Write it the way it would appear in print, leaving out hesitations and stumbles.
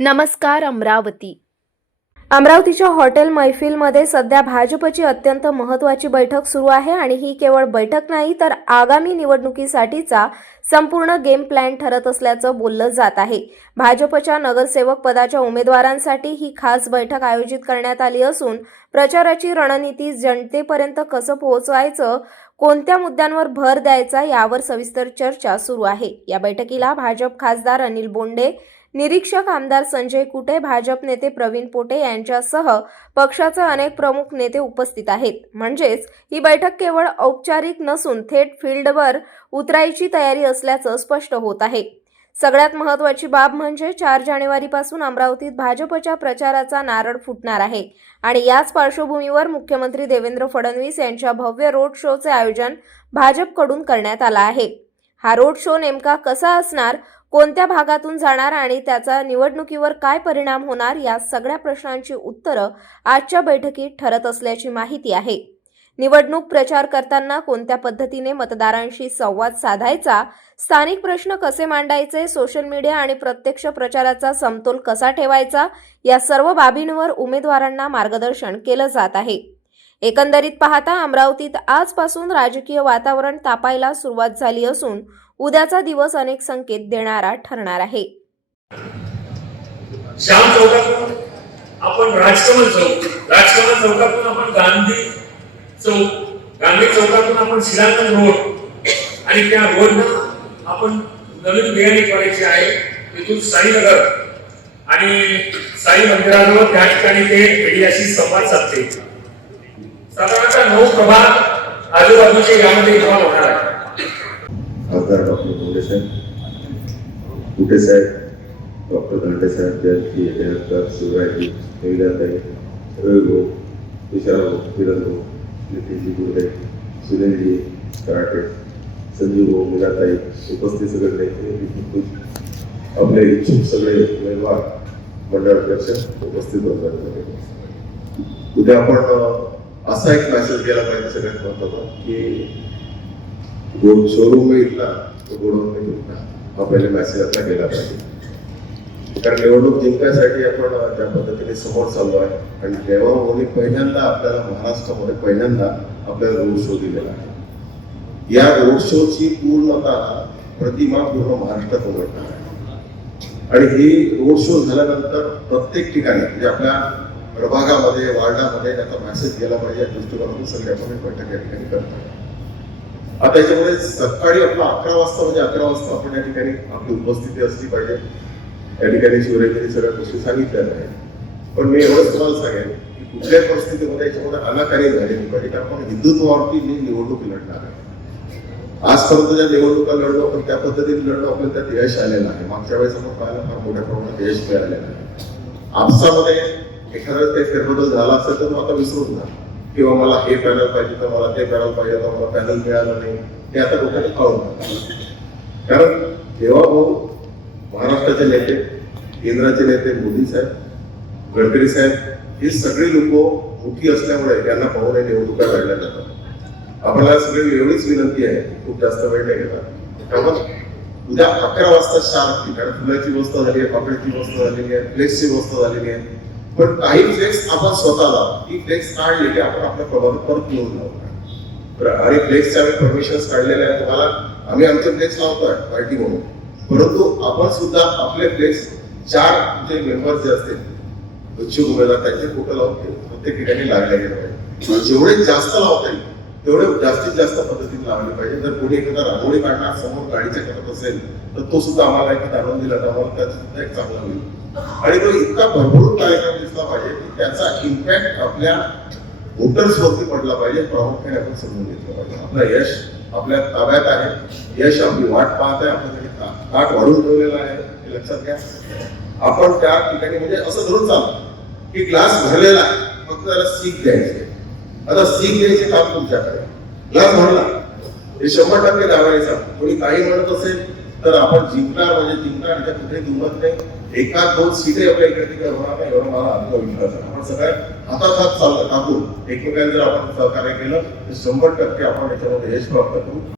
नमस्कार अमरावतीच्या हॉटेल मैफिलमध्ये सध्या भाजपची अत्यंत महत्त्वाची बैठक सुरू आहे आणि ही केवळ बैठक नाही तर आगामी निवडणुकीसाठीचा संपूर्ण गेम प्लॅन ठरत असल्याचं बोललं जात आहे। भाजपच्या नगरसेवक पदाच्या उमेदवारांसाठी ही खास बैठक आयोजित करण्यात आली असून प्रचाराची रणनीती, जनतेपर्यंत कसं पोहोचवायचं, कोणत्या मुद्द्यांवर भर द्यायचा यावर सविस्तर चर्चा सुरू आहे। या बैठकीला भाजप खासदार अनिल बोंडे, निरीक्षक आमदार संजय कुटे, भाजप नेते प्रवीण पोटे यांच्यासह पक्षाचे अनेक प्रमुख नेते उपस्थित आहेत। म्हणजेच ही बैठक केवळ औपचारिक नसून थेट फील्डवर उतरायची तयारी असल्याचं स्पष्ट होत आहे। सगळ्यात महत्त्वाची बाब म्हणजे 4 जानेवारीपासून अमरावतीत भाजपच्या प्रचाराचा नारळ फुटणार आहे आणि याच पार्श्वभूमीवर मुख्यमंत्री देवेंद्र फडणवीस यांच्या भव्य रोड शोचे आयोजन भाजपकडून करण्यात आले आहे। हा रोड शो नेमका कसा असणार, कोणत्या भागातून जाणार आणि त्याचा निवडणुकीवर काय परिणाम होणार, या सगळ्या प्रश्नांची उत्तरं आजच्या बैठकीत ठरत असल्याची माहिती आहे। निवडणूक प्रचार करताना कोणत्या पद्धतीने मतदारांशी संवाद साधायचा, स्थानिक प्रश्न कसे मांडायचे, सोशल मीडिया आणि प्रत्यक्ष प्रचाराचा समतोल कसा ठेवायचा, या सर्व बाबींवर उमेदवारांना मार्गदर्शन केलं जात आहे। एकंदरीत पाहता अमरावतीत आजपासून राजकीय वातावरण तापायला सुरुवात झाली असून उद्याचा दिवस अनेक संकेत देणारा ठरणार आहे। श्याम चौकातून आपण राजकमल चौकातून आपण गांधी चौकातून आपण शिलांगण रोड आणि त्या रोडनं आपण नवीन बियाणी करायची आहे। तिथून साईनगर आणि साई मंदिराजवळ त्या ठिकाणी ते मीडियाशी संवाद साधते। साधारणतः 9 प्रभाग आजूबाजूचे यामध्ये इन्व्हॉल्व होणार आहे। खासदार डॉक्टर बोंडे साहेब, कुटे साहेब, डॉक्टर दांडे साहेब, जयंती जयंकर, शिवराजी, देवीदाताई, रवी, विशाल, किरण, नितीनजी गुरडे, सुनीलजी कराटे, संजीव, मीराताई, उपस्थित सगळे आपले इच्छुक सगळे उमेदवार, मंडळाध्यक्ष उपस्थित होतात। उद्या आपण असा एक मेसेज गेला पाहिजे सगळ्यात महत्त्वाचा की शोरूम में इतना तो गोडाऊन में इतना, हा पहिले मेसेज आता गेला पाहिजे। कारण निवडणूक जिंकण्यासाठी आपण ज्या पद्धतीने समोर चाललो आहे आणि देवाभाऊनी पहिल्यांदा आपल्याला महाराष्ट्रामध्ये पहिल्यांदा आपल्याला रोड शो दिलेला आहे। या रोड शोची पूर्णतः प्रतिमा पूर्ण महाराष्ट्रात उमटणार आहे आणि ही रोड शो झाल्यानंतर प्रत्येक ठिकाणी म्हणजे आपल्या प्रभागामध्ये, वार्डामध्ये त्याचा मेसेज गेला पाहिजे या दृष्टिकोनातून सगळे आपण बैठक या ठिकाणी करतो। आता याच्यामुळे सकाळी आपला 11 वाजता म्हणजे 11 वाजता आपण या ठिकाणी आपली उपस्थिती असली पाहिजे। या ठिकाणी शिवरायांनी सगळ्या गोष्टी सांगितलेल्या आहेत, पण मी एवढंच तुम्हाला सांगेन की कुठल्याही परिस्थितीमध्ये याच्यामध्ये अनाकारी झालेली पाहिजे, कारण आपण हिंदुत्वावरती निवडणूक लढणार आहे। आजपर्यंत ज्या निवडणुका लढलो पण त्या पद्धतीने लढलो, आपल्याला त्यात यश आलेलं आहे। मागच्या वेळेस आपण पाहायला फार मोठ्या प्रमाणात यश मिळालेलं आहे। आपसामध्ये एखादा काही फेरबदल झाला असेल तर मग आता विसरून जा किंवा मला हे पॅनल पाहिजे तर मला ते पॅनल पाहिजे तर मला पॅनल मिळालं नाही, हे आता डोक्यात काढून टाका। कारण देवाभाऊ महाराष्ट्राचे नेते, केंद्राचे नेते मोदी साहेब, गडकरी साहेब, ही सगळी लोक मोठी असल्यामुळे त्यांना पाहून निवडणुका लढल्या जातात। आपल्याला सगळी एवढीच विनंती आहे, खूप जास्त वेळ नाही घेतात, त्यामुळे उद्या 11 वाजता शार्प, कारण फुलाची व्यवस्था झाली आहे, पाकळीची व्यवस्था झालेली आहे, फ्लेक्सची व्यवस्था झालेली आहे, पण काही फ्लेक्स आपण स्वतःला ही फ्लेक्स काढली की आपण आपल्या प्रभागात परत येऊन लावतो आणि फ्लेक्सच्या आम्ही परमिशन्स काढलेल्या आहेत। तुम्हाला आम्ही आमचे फ्लेक्स लावतोय पार्टी म्हणून, परंतु आपण सुद्धा आपले फ्लेक्स 4 जे मेंबर्स जे असतील इच्छुक उमेदवार त्यांचे फोटो लावून प्रत्येक ठिकाणी लागले गेले पाहिजे। जेवढे जास्त लावता येईल तेवढे जास्तीत जास्त पद्धतीने लावले पाहिजे। जर कोणी एखादा रांगोळी काढणार समोर गाडीच्या करत असेल तर तो सुद्धा आम्हाला एखादा आणून दिला तर आम्हाला त्यात सुद्धा एक चांगला होईल आणि तो इतका भरपूर कार्यक्रम दिसला पाहिजे की त्याचा इम्पॅक्ट आपल्या वोटर्स वरती पडला पाहिजे। प्रामुख्याने आपण समजून घेतलं पाहिजे आपलं यश आपल्या ताब्यात आहे, यश आपली वाट पाहत आहे, आपल्यासाठी ताट वाढून ठेवलेलं आहे, हे लक्षात घ्या। आपण त्या ठिकाणी म्हणजे असं धरून चालतो की ग्लास भरलेला आहे, फक्त त्याला सीख द्यायची। आता सीख द्यायचे काम तुमच्याकडे, ग्लास भरला हे 100% गावायचा। कोणी काही म्हणत असेल तर आपण जिंकणार म्हणजे जिंकणार, याच्या कुठे दुमत नाही। 1-2 सीटे आपल्या इकडे तिकडे होणार नाही एवढा मला आत्मविश्वास आहे। आपण सगळ्या हातात हात चाललं टाकून एकमेकांना जर आपण सहकार्य केलं तर 100% आपण याच्यामध्ये यश प्राप्त करू।